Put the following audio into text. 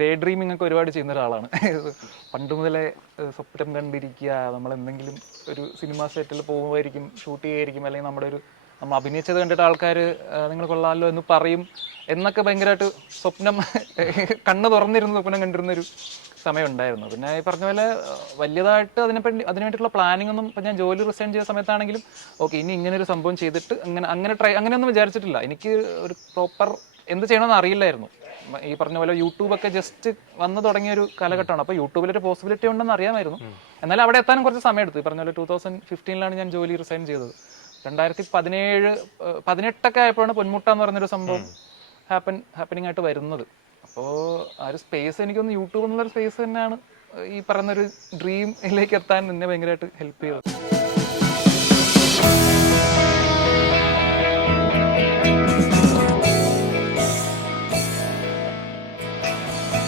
Day dreaming ഒക്കെ ഒരുപാട് ചെയ്യുന്ന ഒരാളാണ്. പണ്ട് മുതലേ സ്വപ്നം കണ്ടിരിക്കുക, നമ്മൾ എന്തെങ്കിലും ഒരു സിനിമ സെറ്റിൽ പോകുമായിരിക്കും, ഷൂട്ട് ചെയ്യുമായിരിക്കും, അല്ലെങ്കിൽ നമ്മൾ അഭിനയിച്ചത് കണ്ടിട്ട് ആൾക്കാർ നിങ്ങൾ കൊള്ളാമല്ലോ എന്ന് പറയും എന്നൊക്കെ ഭയങ്കരമായിട്ട് സ്വപ്നം കണ്ണ് തുറന്നിരുന്ന് സ്വപ്നം കണ്ടിരുന്നൊരു സമയം ഉണ്ടായിരുന്നു. പിന്നെ ഈ പറഞ്ഞ പോലെ വലിയതായിട്ട് അതിനു വേണ്ടിയിട്ടുള്ള പ്ലാനിംഗ് ഒന്നും ഇപ്പം ഞാൻ ജോലി റിസൈൻ ചെയ്ത സമയത്താണെങ്കിലും ഓക്കെ ഇനി ഇങ്ങനെ ഒരു സംഭവം ചെയ്തിട്ട് അങ്ങനെയൊന്നും വിചാരിച്ചിട്ടില്ല. എനിക്ക് ഒരു പ്രോപ്പർ എന്ത് ചെയ്യണമെന്ന് അറിയില്ലായിരുന്നു. ഈ പറഞ്ഞ പോലെ യൂട്യൂബൊക്കെ ജസ്റ്റ് വന്നു തുടങ്ങിയ ഒരു കാലഘട്ടമാണ്. അപ്പോൾ യൂട്യൂബിലൊരു പോസിബിലിറ്റി ഉണ്ടെന്ന് അറിയാമായിരുന്നു. എന്നാലും അവിടെ എത്താനും കുറച്ച് സമയം എടുത്തു. ഈ പറഞ്ഞ പോലെ 2015 ഞാൻ ജോലി റിസൈൻ ചെയ്തത്. 2017-18 ആയപ്പോഴാണ് പൊന്മുട്ട എന്ന് പറഞ്ഞൊരു സംഭവം ഹാപ്പനിങ് ആയിട്ട് വരുന്നത്. അപ്പോൾ ആ ഒരു സ്പേസ് എനിക്കൊന്ന് യൂട്യൂബ് എന്നുള്ളൊരു സ്പേസ് തന്നെയാണ് ഈ പറയുന്നൊരു ഡ്രീമിലേക്ക് എത്താൻ എന്നെ ഭയങ്കരമായിട്ട് ഹെൽപ്പ് ചെയ്തത്.